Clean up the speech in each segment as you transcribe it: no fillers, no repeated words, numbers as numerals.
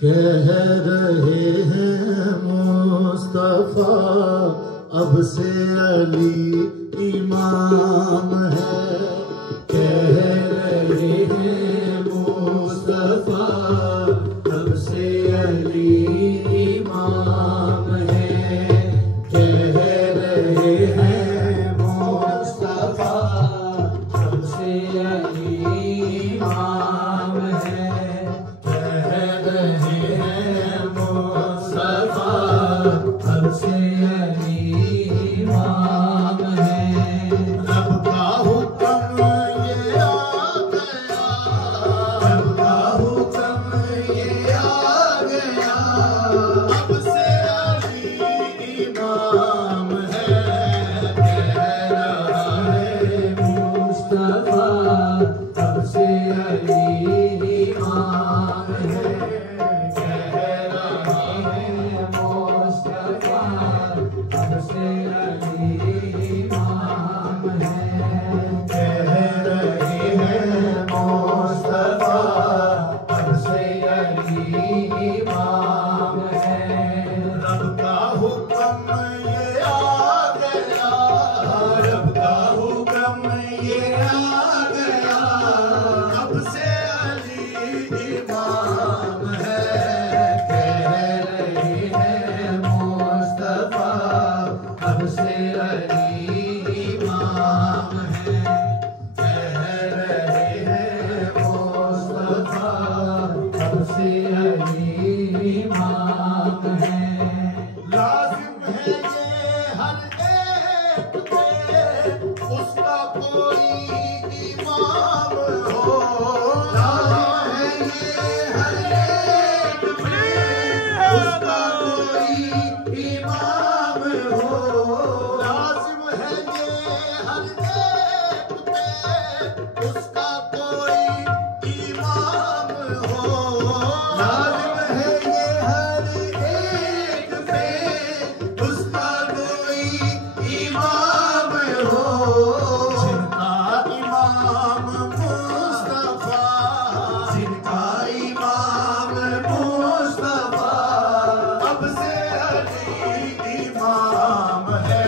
कह रहे हैं मुस्तफा अब से अली इमाम है। कह रहे हैं मुस्तफा अब से अली इमाम है। कह रहे हैं मुस्तफा अब से अली इमाम है। अब से अली इमाम है। रब का हुक्म ये आ गया, रब का हुक्म ये आ गया। अब से अली इमाम है। कह रहा है मुस्तफा अब से अली इमाम है। अब से अली इमाम है। कह रहे हैं मुस्तफा अब से अली इमाम है। रब का हुक्म ये आ गया, रब का हुक्म ये आ गया। अब से अली इमाम है। कह रहे हैं मुस्तफा अब से अली इमाम है। कह रहे हैं मुस्तफा अब से अली इमाम है। लाजिम है ये हर एक पे उसका कोई इमाम हो। लाजिम है ये हर एक पे उसका कोई इमाम हो। लाजिम है ये हर एक पे उसका कोई इमाम हो। लाजिम है ये हर एक पे उसका कोई इमाम हो। जिनका इमाम मुस्तफा, जिनका इमाम मुस्तफा अब से अली इमाम है।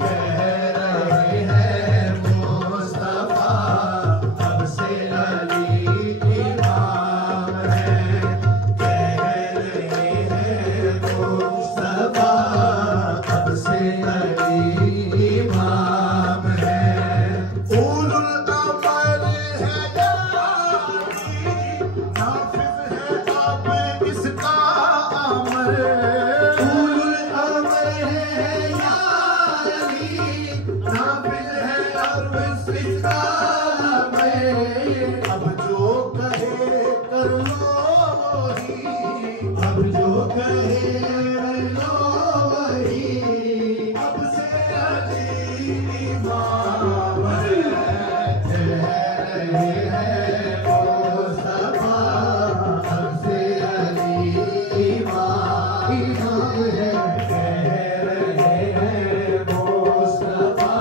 कह रहे हैं मुस्तफा अब से अली इमाम है। कह रहे हैं मुस्तफा अब से अली इमाम है। उलुल अमर है यानी, नाफिज़ है अब इसका अमर। उलुल अमर है यानी, नाफिज़ है अब इसका अमर। अब जो कहे कर लो वही, अब जो कहे कर लो वही। अब से अली इमाम है। कह रहे हैं मुस्तफा अब से अली इमाम है। कह रहे हैं मुस्तफा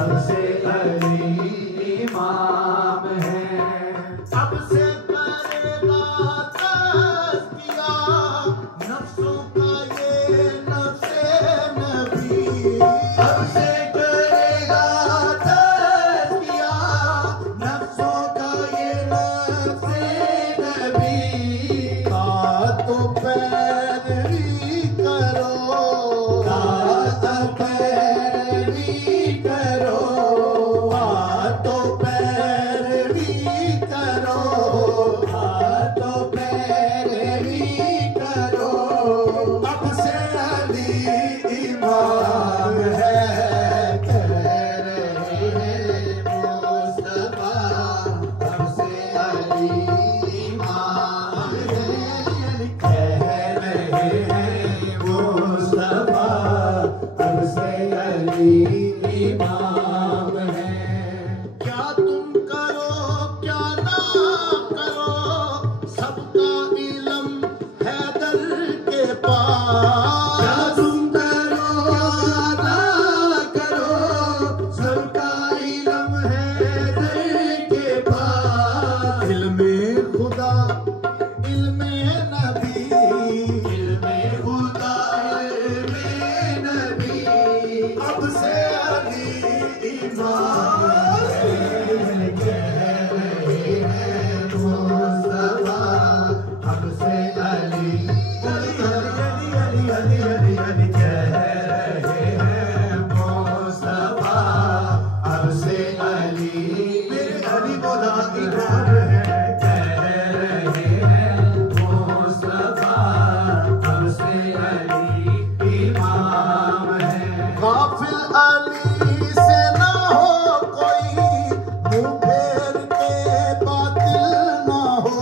अब से अली इमाम है। अब से करेगा तज़किया नफ्सों का ये नफ्से नबी। अब से करेगा तज़किया नफ्सों का ये नफ्से नबी। तो पैरवी करो, पैरवी करो। तो पैरवी इमाम है, कह रहे हैं मुस्तफा अब से अली इमाम है। गाफिल अली से ना हो कोई, मुंह फेर के बातिल ना हो।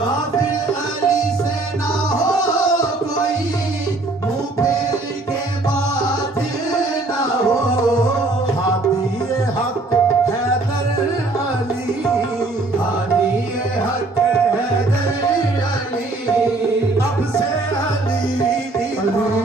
गाफिल अली से ना हो कोई, मुंह फेर के बातिल ना हो। हादी हक हैदर अली, हादी हक हैदर अली अब से अली इमाम।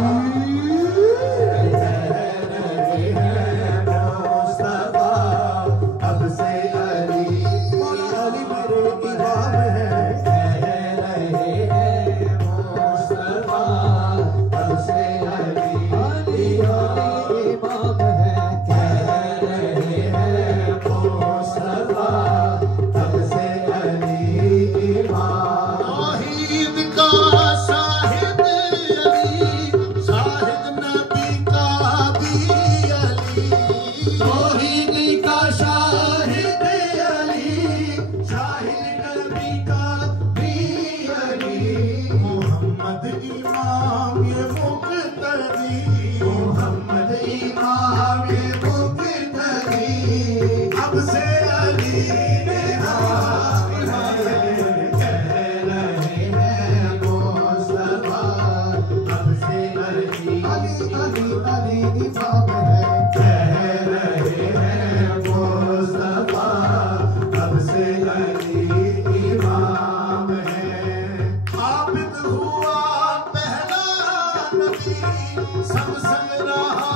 सब संग रहा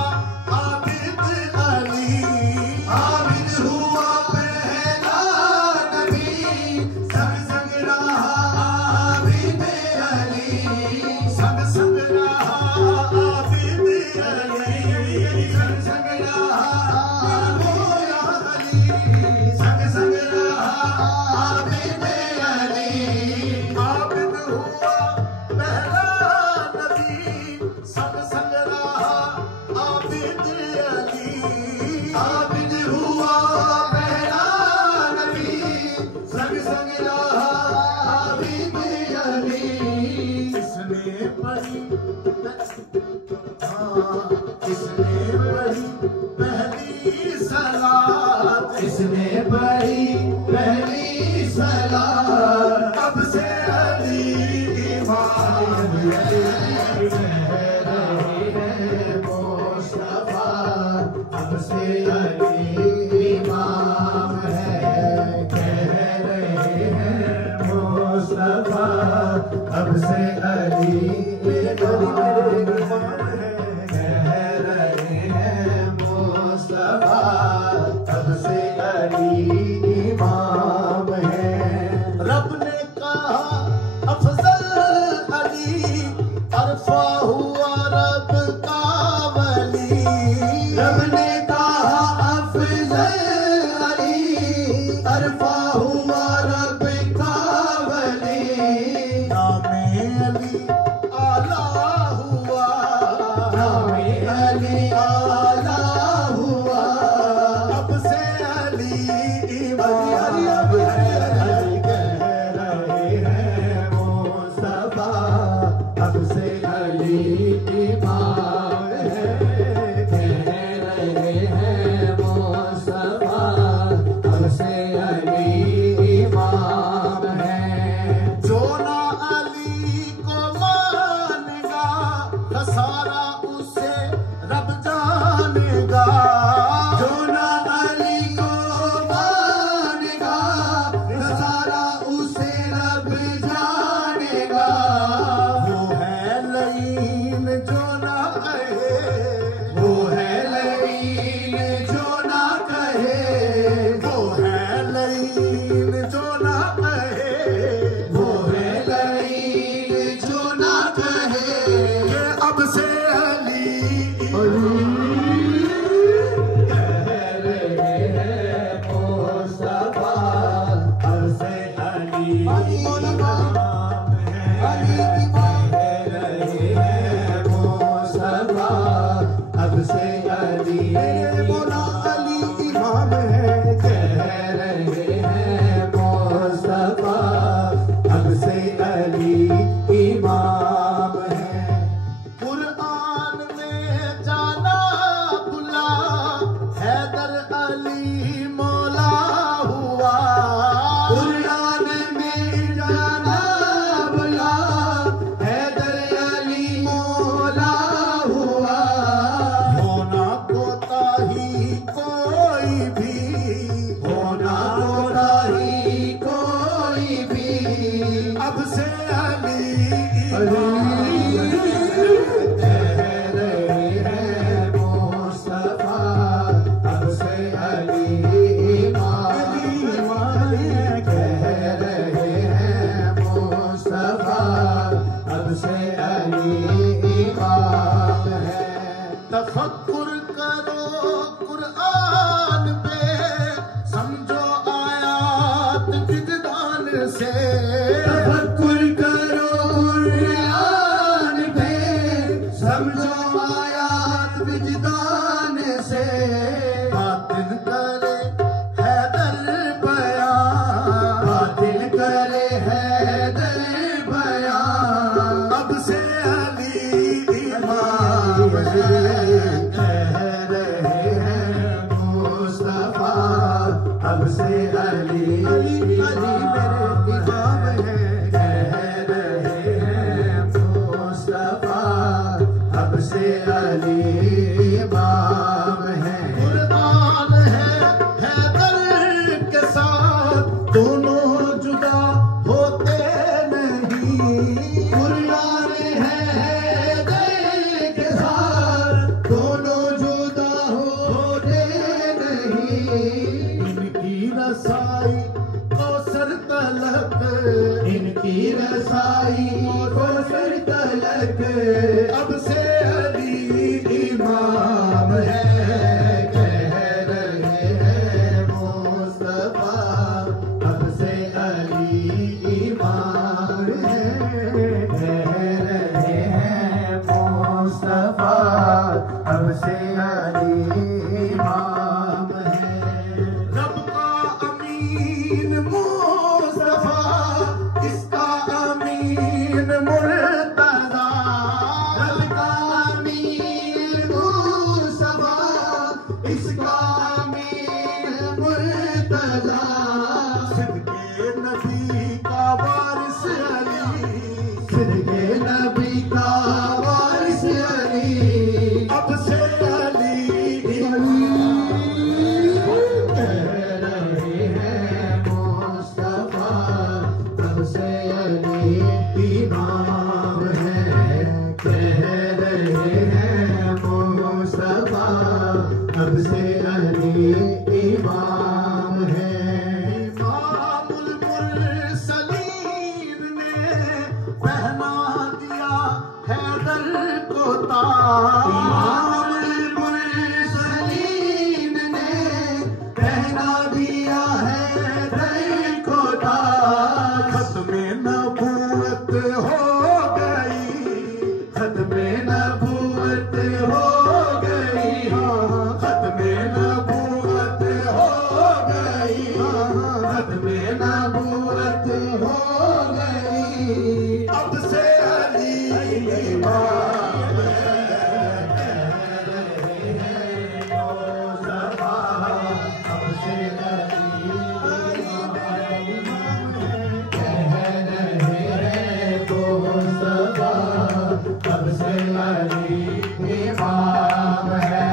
आबिद अली, आबिद हुआ पहला नबी। सब संग रहा आबिद अली, सब संग रहा आबिद अली, सब संग रहा अली, सब संग रहा आबिद अली। आबिद हुआ पहला नबी, सब संग रहा आबिद अली, आबिद हुआ पहला नबी, सब संग रहा आबिद अली। किसने पढ़ी किसने पढ़ी पहली सलात, किसने पढ़ी पहली सलात अब से अली इमाम है। अब से अली इमाम है, कह रहे हैं मुस्तफा अब से अली इमाम है, कह रहे हैं मुस्तफा अब से अली इमाम है। रब ने कहा अफजल अली, अरफा हुआ रब का वली। रब ने कहा अफजल अली, अरफा हुआ रब का वली। नामे अली आला हुआ, नामे अली आला हुआ अब से अली इमाम है, कह रहे हैं मुस्तफा अब से अली इमाम है, कह रहे हैं मुस्तफा अब से अली इमाम। से तफक्कुर करो कुरान पे, समझो आयात विजदान से। बातिल करे हैदर बयान, बातिल करे हैदर बयान। अब से अली इमाम कह रहे हैं मुस्तफा, अब से अली इमाम है, कह रहे हैं मुस्तफा, अब से अली इमाम है। कुर्बान है हैदर के साथ, दोनों जुदा होते नहीं। कुर्बान है हैदर के साथ, दोनों जुदा होते नहीं। इनकी रसाई कौसर तलक, इनकी रसाई कौसर तलक, अब से अली इमाम है, कह रहे हैं मुस्तफा, अब से अली इमाम है, कह रहे हैं मुस्तफा, अब से अली इमाम है। रब का अमीन मुस्तफा, इसका अमीन मुर्तज़ा। रब का अमीन मुस्तफा, इसका अमीन मुर्तज़ा। सिद्के नबी का वारिस अली, सिद्के नबी का वारिस अली, अब से अली कह रहे हैं मुस्तफा, अब से अली इमाम है, कह रहे हैं मुस्तफा, अब से अली इमाम है। इमामुल मुरसलीन ने पहना दिया हैदर को ताज, इमामुल मुरसलीन ने पहना दिया हैदर को ताज। खत्मे नबूवत हो गई, खत्मे नबूवत हो गई, खत्मे नबूवत हो गई, खत्मे नबूवत हो गई, अब से अली इमाम है, कह रहे हैं मुस्तफा, अब से अली इमाम है, कह रहे हैं मुस्तफा, अब से अली इमाम है,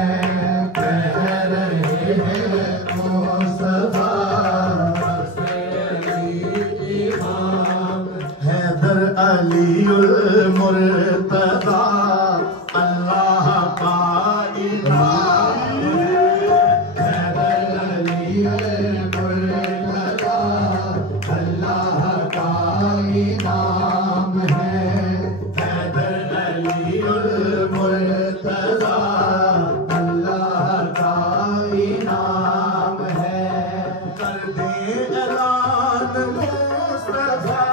कह रहे हैं मुस्तफा, अब से अली इमाम। हैदर अलीउल मुर्तज़ा अल्लाह का इमाम है, हैदर अलीउल मुर्तज़ा अल्लाह का इमाम है, हैदर अलीउल मुर्तज़ा अल्लाह का इनाम है। कर दे ऐलान मुस्तफा,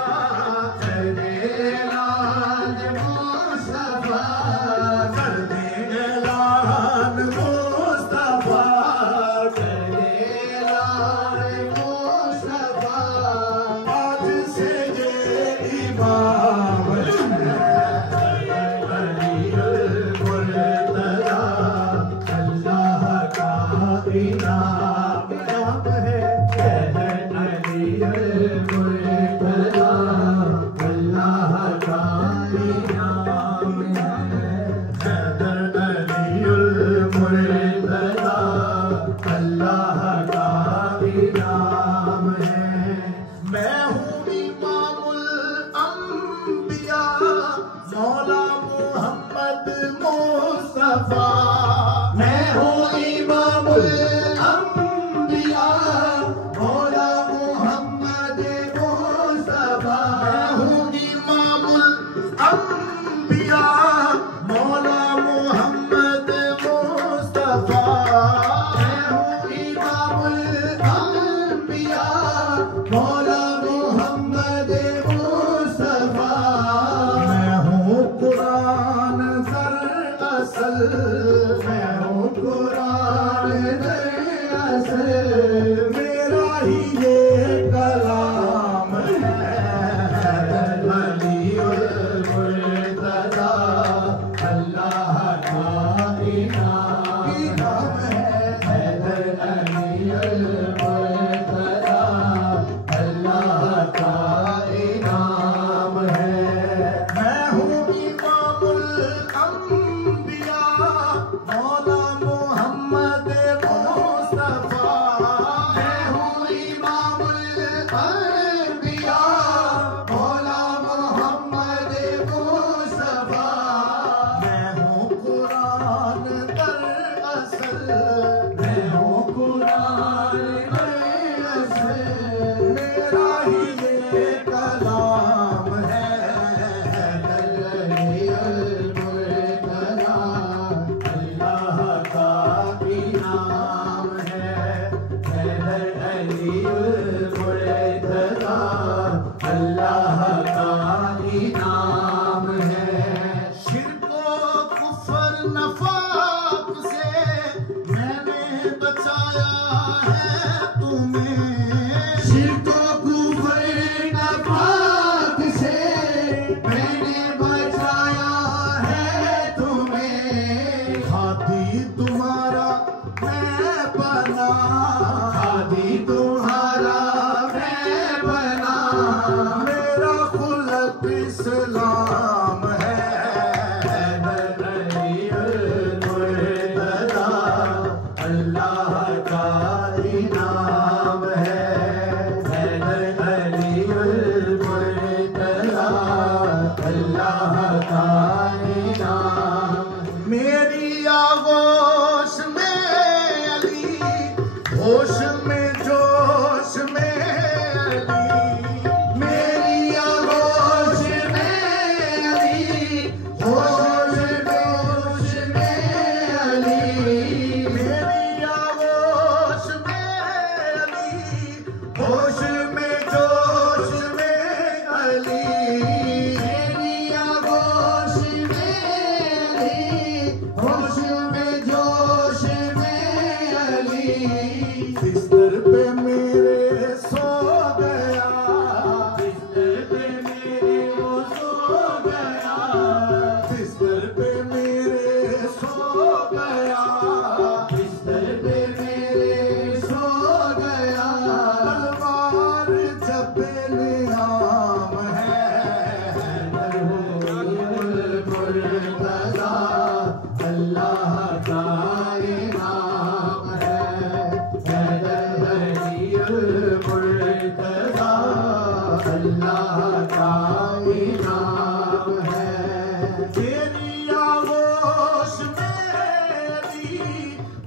कर दे ऐलान मुस्तफा, कर दे ऐलान मुस्तफा, कर दे ऐलान मुस्तफा, आज से ये इमाम है, अलीउल मुर्तज़ा अल्लाह का इनाम है, हैदर अलीउल मुर्तज़ा अल्लाह का इनाम है, हैदर अलीउल मुर्तज़ा अल्लाह का इनाम है। मैं हूँ इमामुल अंबिया, मौला मोहम्मद मुस्तफा, मैं हूँ इमामुल अंबिया, मौला मोहम्मद मुस्तफा, मैं हूँ इमामुल अंबिया, मौला मोहम्मद मुस्तफा, मैं हूँ इमामुल अंबिया, मौला मोहम्मद अनबिया मौला मोहम्मद मुस्तफा। मैं हूँ कुरान दरअसल, मैं हूँ कुरान दरअसल, मेरा ही ये कलाम है। अल्लाह का इनाम है, हैदर अली मुर्तज़ा, अल्लाह का इनाम है। शिर्को कुफ्र नफाक से मैंने बचाया है तुम्हें। शिर्को कुफ्र नफाक से मैंने बचाया है तुम्हें। हाथी तुम्हारा मैं बना, हाथी तुम्हारा मैं बना, मेरा खुलक इस्लाम है। हैदर अली मुर्तज़ा, अल्लाह का इनाम है। हैदर अली मुर्तज़ा, अल्लाह का इनाम। मेरी आगोश में अली, होश में जोश में अली। मेरी आगोश में अली, होश जोश में अली। मेरी आगोश में अली, होश में जोश में अली। मेरी आगोश में अली, होश में जोश में अली। बिस्तर पे मेरे सो गया, बिस्तर पे मेरे वो सो गया, बिस्तर पे मेरे सो गया, बिस्तर पे मेरे सो गया। तलवार जबे नियाम है। हैदर मुर्तज़ा, अल्लाह का इनाम है। हैदर अली मुर्तज़ा, अल्लाह का इनाम है। तेरी आगोश में अली,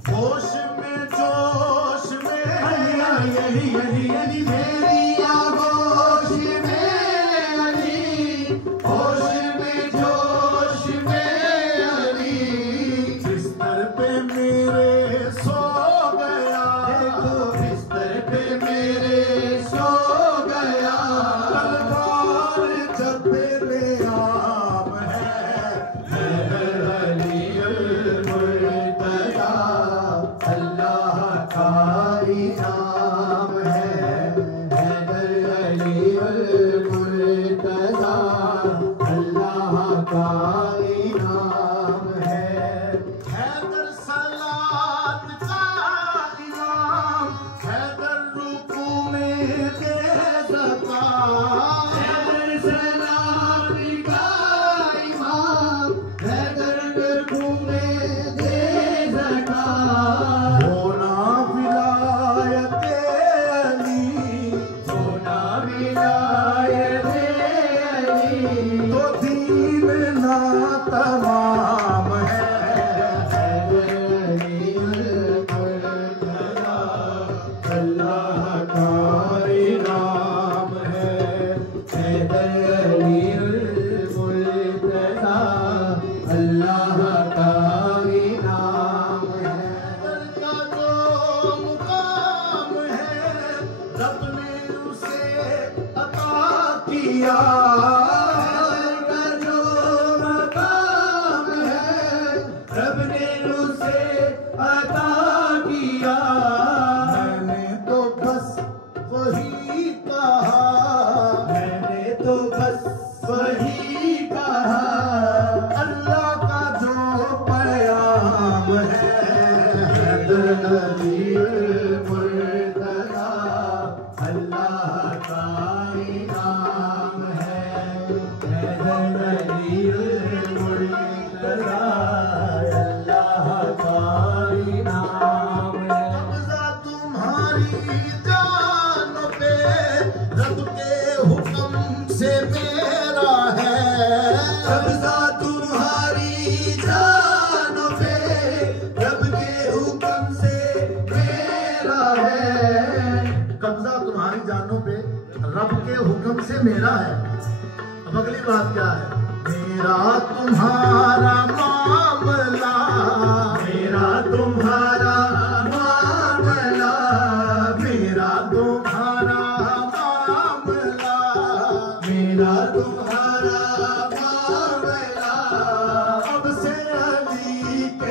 होश में जोश में अली। मेरी आगोश में अली, होश में जोश में अली। बिस्तर पे मेरे सो गया, देखो बिस्तर पे मेरे सो गया। तलवार जबे नियाम है। हैदर अली मुर्तज़ा, अल्लाह का इनाम है। हैदर अली मुर्तज़ा, अल्लाह का इनाम है। हैदर सलात का इमाम, हैदर रुकू में दे ज़कात। हैदर सलात का इमाम, हैदर रुकू में दे ज़कात। होना विलायत अली, होना विलायत अली, तो दीन ना तमाम है। हैदर अली मुर्तज़ा, अल्लाह का इनाम है। हैदर अली मुर्तज़ा, अल्लाह का इनाम है। हैदर का जो मुकाम है, रब ने उसे अता किया। हैदर का जो मकाम है, रब ने उसे अता किया। मैंने तो बस वही कहा, मैंने तो बस वही कहा। अल्लाह का जो पैगाम है। हैदर अली मुर्तज़ा, अल्लाह का इनाम है। हैदर अली मुर्तज़ा, अल्लाह का इनाम है। कब्ज़ा तुम्हारी जानों पे रब के हुक्म से मेरा है। अब अगली बात क्या है? मेरा तुम्हारा मामला, मेरा तुम्हारा मामला, मेरा तुम्हारा मामला, मेरा तुम्हारा मामला, अब से अली के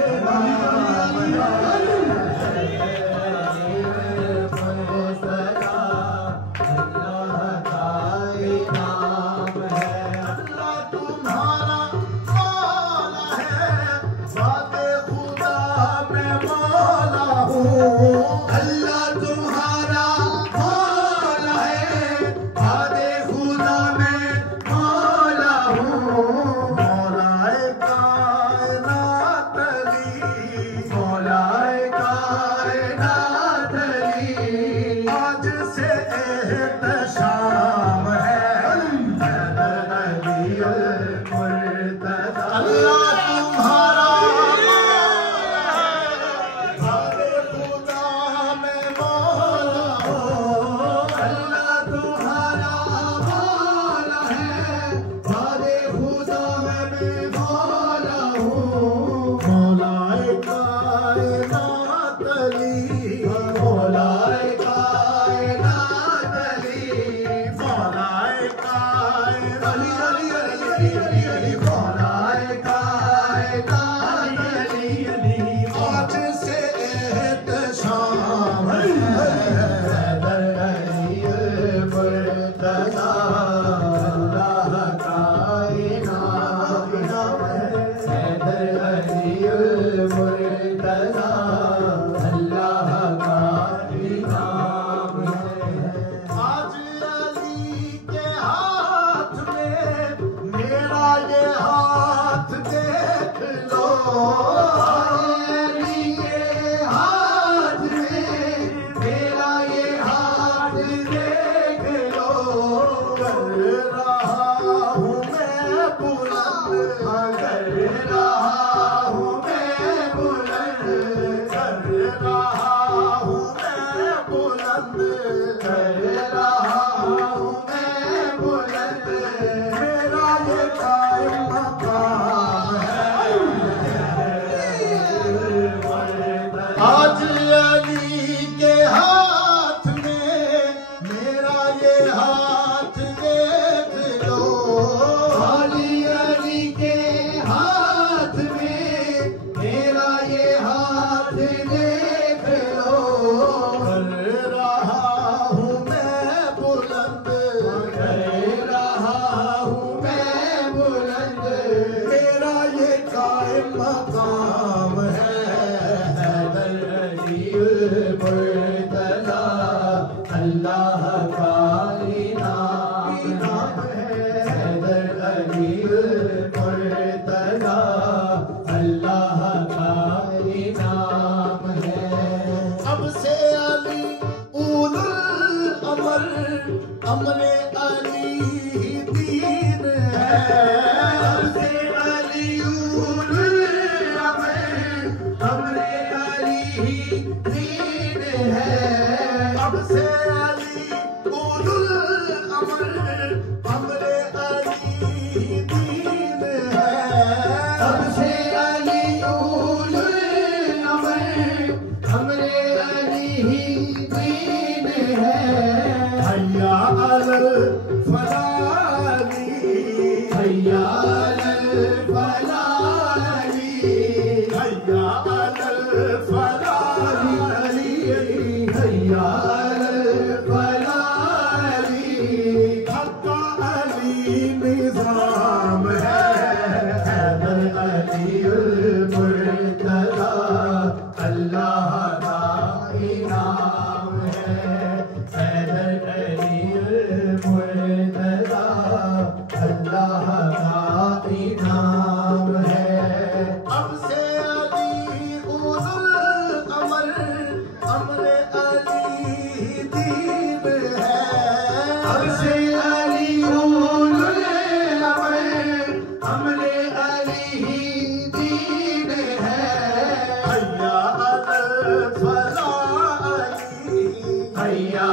भैया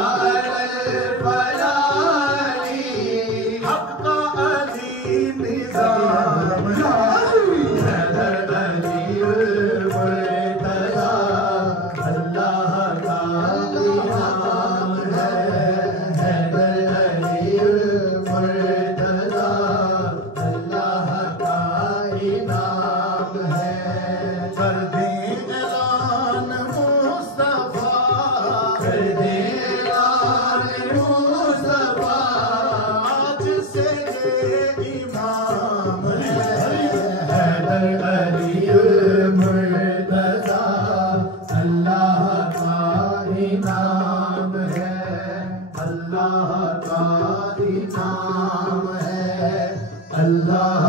का इनाम है, अल्लाह